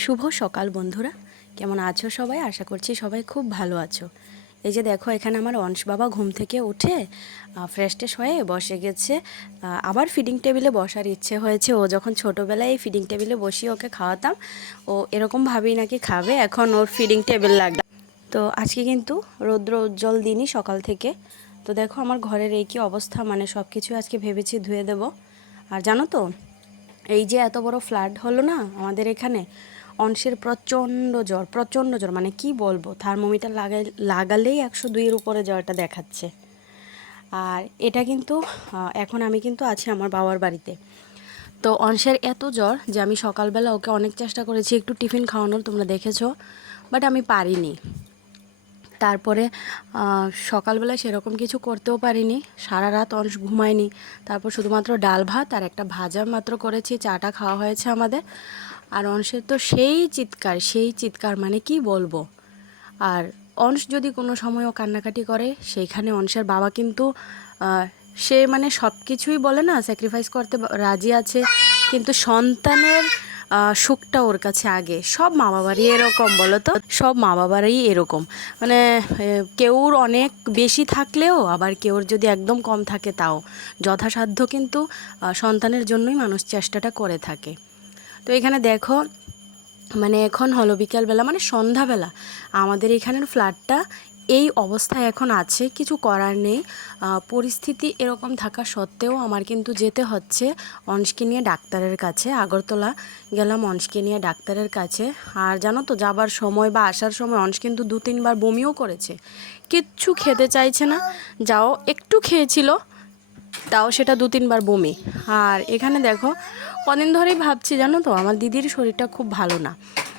শুভ সকাল বন্ধুরা। কেমন আছো সবাই? আশা করছি সবাই খুব ভালো আছো। এই যে দেখো, এখানে আমার অংশ বাবা ঘুম থেকে উঠে ফ্রেশ ট্রেশ হয়ে বসে গেছে। আবার ফিডিং টেবিলে বসার ইচ্ছে হয়েছে। ও যখন ছোটোবেলায় এই ফিডিং টেবিলে বসিয়ে ওকে খাওয়াতাম, ও এরকমভাবেই নাকি খাবে। এখন ওর ফিডিং টেবিল লাগবে তো আজকে কিন্তু রৌদ্র উজ্জ্বল দিনই সকাল থেকে। তো দেখো, আমার ঘরের এই কি অবস্থা? মানে সব কিছু আজকে ভেবেছি ধুয়ে দেব। আর জানো তো, এই যে এত বড় ফ্ল্যাট হলো না আমাদের এখানে অংশের প্রচণ্ড জ্বর প্রচণ্ড জ্বর। মানে কি বলব? থার্মোমিটার লাগাই লাগালেই একশো দুইয়ের উপরে জ্বরটা দেখাচ্ছে। আর এটা কিন্তু এখন আমি কিন্তু আছি আমার বাবার বাড়িতে। তো অংশের এত জ্বর যে আমি সকালবেলা ওকে অনেক চেষ্টা করেছি একটু টিফিন খাওয়ানোর, তোমরা দেখেছ বাট আমি পারিনি। তারপরে সকালবেলা সেরকম কিছু করতেও পারিনি। সারা রাত অংশ ঘুমায়নি। তারপর শুধুমাত্র ডাল ভাত আর একটা ভাজা মাত্র করেছি, চাটা খাওয়া হয়েছে আমাদের। আর অংশের তো সেই চিৎকার সেই চিৎকার মানে কি বলব? আর অংশ যদি কোনো সময়ও কান্নাকাটি করে, সেইখানে অংশের বাবা কিন্তু সে মানে সব কিছুই বলে না স্যাক্রিফাইস করতে রাজি আছে, কিন্তু সন্তানের সুখটা ওর কাছে আগে। সব মা বাবারই এরকম, বলো তো? সব মা বাবারই এরকম। মানে কেউর অনেক বেশি থাকলেও, আবার কেউর যদি একদম কম থাকে তাও। যথাসাধ্য কিন্তু সন্তানের জন্যই মানুষ চেষ্টাটা করে থাকে। তো এখানে দেখো মানে এখন হলো বিকালবেলা মানে সন্ধ্যাবেলা আমাদের এখানের ফ্ল্যাটটা এই অবস্থায় এখন আছে, কিছু করার নেই। পরিস্থিতি এরকম থাকা সত্ত্বেও আমার কিন্তু যেতে হচ্ছে অনসকে নিয়ে ডাক্তারের কাছে। আগরতলা গেলাম অনসকে নিয়ে ডাক্তারের কাছে। আর জানো তো, যাবার সময় বা আসার সময় অনস কিন্তু দু তিনবার বমিও করেছে। কিচ্ছু খেতে চাইছে না, যাও একটু খেয়েছিল, তাও সেটা দু তিনবার বমি। আর এখানে দেখো কদিন ধরেই ভাবছি, জানো তো, আমার দিদির শরীরটা খুব ভালো না।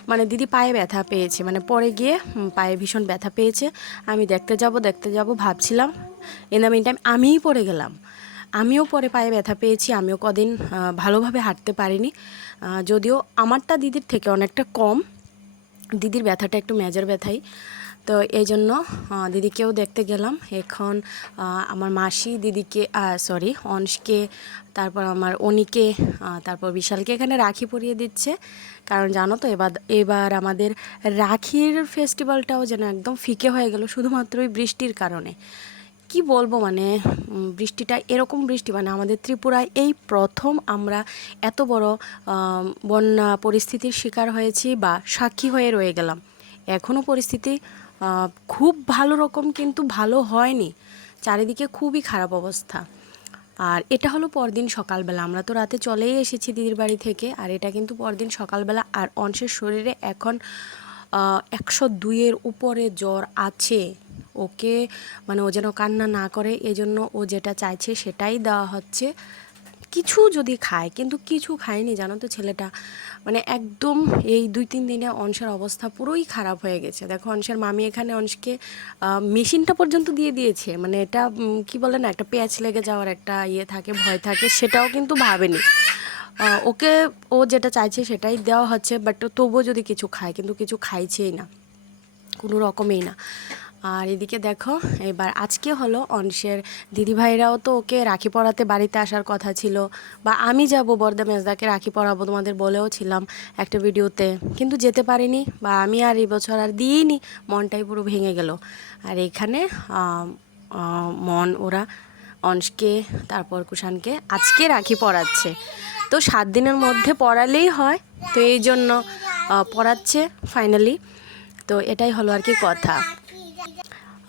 মানে দিদি পায়ে ব্যথা পেয়েছে মানে পরে গিয়ে পায়ে ভীষণ ব্যথা পেয়েছে। আমি দেখতে যাব দেখতে যাব, ভাবছিলাম ইন দ্য মিন টাইম আমিই পড়ে গেলাম। আমিও পরে পায়ে ব্যথা পেয়েছি, আমিও কদিন ভালোভাবে হাঁটতে পারিনি। যদিও আমারটা দিদির থেকে অনেকটা কম, দিদির ব্যথাটা একটু মেজার ব্যথাই। তো এই জন্য দিদিকেও দেখতে গেলাম। এখন আমার মাসি দিদিকে সরি অংশকে তারপর আমার অনিকে তারপর বিশালকে এখানে রাখি পরিয়ে দিচ্ছে। কারণ জানো তো, এবার এবার আমাদের রাখির ফেস্টিভ্যালটাও যেন একদম ফিকে হয়ে গেল শুধুমাত্র ওই বৃষ্টির কারণে। কি বলব মানে বৃষ্টিটা এরকম বৃষ্টি মানে আমাদের ত্রিপুরায় এই প্রথম আমরা এত বড় বন্যা পরিস্থিতির শিকার হয়েছি বা সাক্ষী হয়ে রয়ে গেলাম। এখনও পরিস্থিতি খুব ভালো রকম কিন্তু ভালো হয়নি। চারিদিকে খুবই খারাপ অবস্থা। আর এটা হলো পরদিন সকালবেলা। আমরা তো রাতে চলেই এসেছি দিদির বাড়ি থেকে। আর এটা কিন্তু পরদিন সকালবেলা। আর অংশের শরীরে এখন একশো দুইয়ের উপরে জ্বর আছে। ওকে মানে ও যেন কান্না না করে, এজন্য ও যেটা চাইছে সেটাই দেওয়া হচ্ছে। কিছু যদি খায়, কিন্তু কিছু খায়নি, জানো তো ছেলেটা? মানে একদম এই দুই তিন দিনে অংশের অবস্থা পুরোই খারাপ হয়ে গেছে। দেখো অংশের মামি এখানে অংশকে মেশিনটা পর্যন্ত দিয়ে দিয়েছে। মানে এটা কি বলে না, একটা পেঁয়াজ লেগে যাওয়ার একটা ইয়ে থাকে, ভয় থাকে, সেটাও কিন্তু ভাবেনি। ওকে, ও যেটা চাইছে সেটাই দেওয়া হচ্ছে, বাট তবুও যদি কিছু খায়, কিন্তু কিছু খাইছেই না। কোনো রকমেই না। আর এদিকে দেখো, এবার আজকে হলো অংশের দিদিভাইরাও তো ওকে রাখি পড়াতে বাড়িতে আসার কথা ছিল, বা আমি যাব বর্দা মেজদাকে রাখি পড়াবো তোমাদের বলেও ছিলাম একটা ভিডিওতে, কিন্তু যেতে পারিনি বা আমি আর এই বছর আর দিইনি, মনটাই পুরো ভেঙে গেল। আর এখানে মন, ওরা অংশকে, তারপর কুষাণকে আজকে রাখি পড়াচ্ছে তো সাত দিনের মধ্যে পড়ালেই হয়, তো এই জন্য পড়াচ্ছে ফাইনালি তো এটাই হলো আর কি কথা।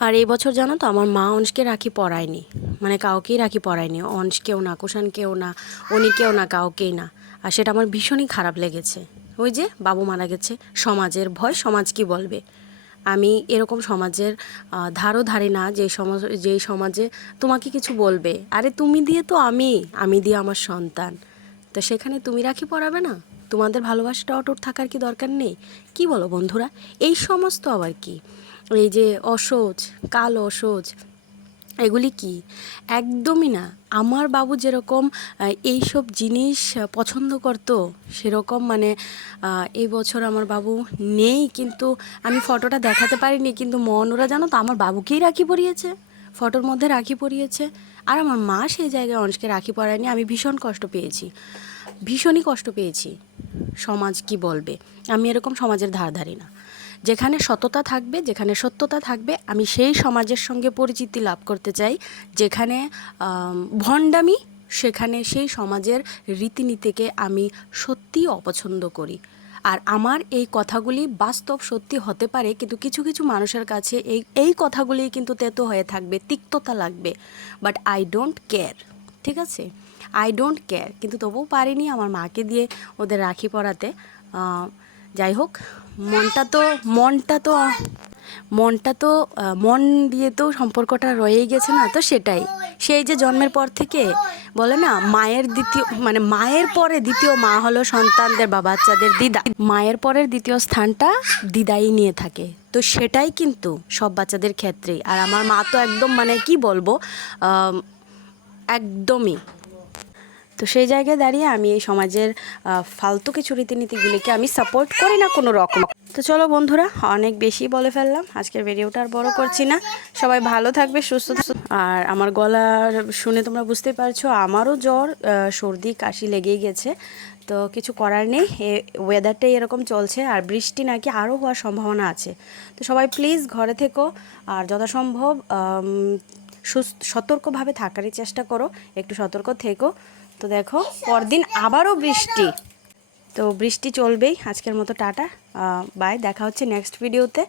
আর এই বছর জানো তো আমার মা অংশকে রাখি পরায়নি। মানে কাউকেই রাখি পড়ায়নি পরায়নি। অংশকেও না, কুষাণকেও না, অনিকেও না, কাউকেই না। আর সেটা আমার ভীষণই খারাপ লেগেছে। ওই যে বাবু মারা গেছে, সমাজের ভয় সমাজ কি বলবে? আমি এরকম সমাজের ধারও ধারি না যে সমাজ যেই সমাজে তোমাকে কিছু বলবে। আরে তুমি দিয়ে তো আমি আমি দিয়ে আমার সন্তান। তো সেখানে তুমি রাখি পরাবে না? তোমাদের ভালোবাসাটা অটুট থাকার কি দরকার নেই? কি বলো বন্ধুরা? এই সমস্ত আবার কি? এই যে অসহজ, কাল অসহজ, এগুলি কি? একদমই না। আমার বাবু যেরকম এইসব জিনিস পছন্দ করতো, সেরকম মানে এই বছর আমার বাবু নেই, কিন্তু আমি ফটোটা দেখাতে পারিনি, কিন্তু মন ওরা জানো তো, আমার বাবুকেই রাখি পরিয়েছে। ফটোর মধ্যে রাখি পরিয়েছে। আর আমার মা সেই জায়গায় অংশকে রাখি পরায়নি, আমি ভীষণ কষ্ট পেয়েছি। ভীষণই কষ্ট পেয়েছি। সমাজ কি বলবে? আমি এরকম সমাজের ধার ধারি না। যেখানে সততা থাকবে, যেখানে সত্যতা থাকবে, আমি সেই সমাজের সঙ্গে পরিচিতি লাভ করতে চাই। যেখানে ভণ্ডামি, সেখানে সেই সমাজের রীতিনীতিকে আমি সত্যিই অপছন্দ করি। আর আমার এই কথাগুলি বাস্তব সত্যি হতে পারে, কিন্তু কিছু কিছু মানুষের কাছে এই এই কথাগুলি কিন্তু তেতো হয়ে থাকবে, তিক্ততা লাগবে। বাট আই ডোন্ট কেয়ার ঠিক আছে? আই ডোন্ট কেয়ার কিন্তু তবুও পারিনি আমার মাকে দিয়ে ওদের রাখি পরাতে। যাই হোক, মনটা তো মনটা তো মনটা তো মন দিয়ে তো সম্পর্কটা রয়েই গেছে না, তো সেটাই। সেই যে জন্মের পর থেকে, বলে না, মায়ের দ্বিতীয় মানে মায়ের পরে দ্বিতীয় মা হলো সন্তানদের বা বাচ্চাদের দিদা। মায়ের পরের দ্বিতীয় স্থানটা দিদাই নিয়ে থাকে। তো সেটাই কিন্তু সব বাচ্চাদের ক্ষেত্রেই। আর আমার মা তো একদম মানে কি বলব একদমই তো সেই জায়গায় দাঁড়িয়ে আমি এই সমাজের ফালতু কিছু রীতিনীতিগুলিকে আমি সাপোর্ট করি না কোনো রকম। তো চলো বন্ধুরা, অনেক বেশি বলে ফেললাম। আজকের ভিডিওটা আর বড় করছি না। সবাই ভালো থাকবে, সুস্থ আর আমার গলার শুনে তোমরা বুঝতে পারছ, আমারও জ্বর সর্দি, কাশি লেগেই গেছে। তো কিছু করার নেই। এ ওয়েদারটাই এরকম চলছে আর বৃষ্টি নাকি আরও হওয়ার সম্ভাবনা আছে। তো সবাই প্লিজ ঘরে থেকো। আর যথাসম্ভব সুস্থ, সতর্কভাবে থাকারই চেষ্টা করো। একটু সতর্ক থেকো। তো দেখো, পরদিন আবারও বৃষ্টি। তো বৃষ্টি চলবেই। আজকের মতো টাটা। বাই দেখা হচ্ছে নেক্সট ভিডিওতে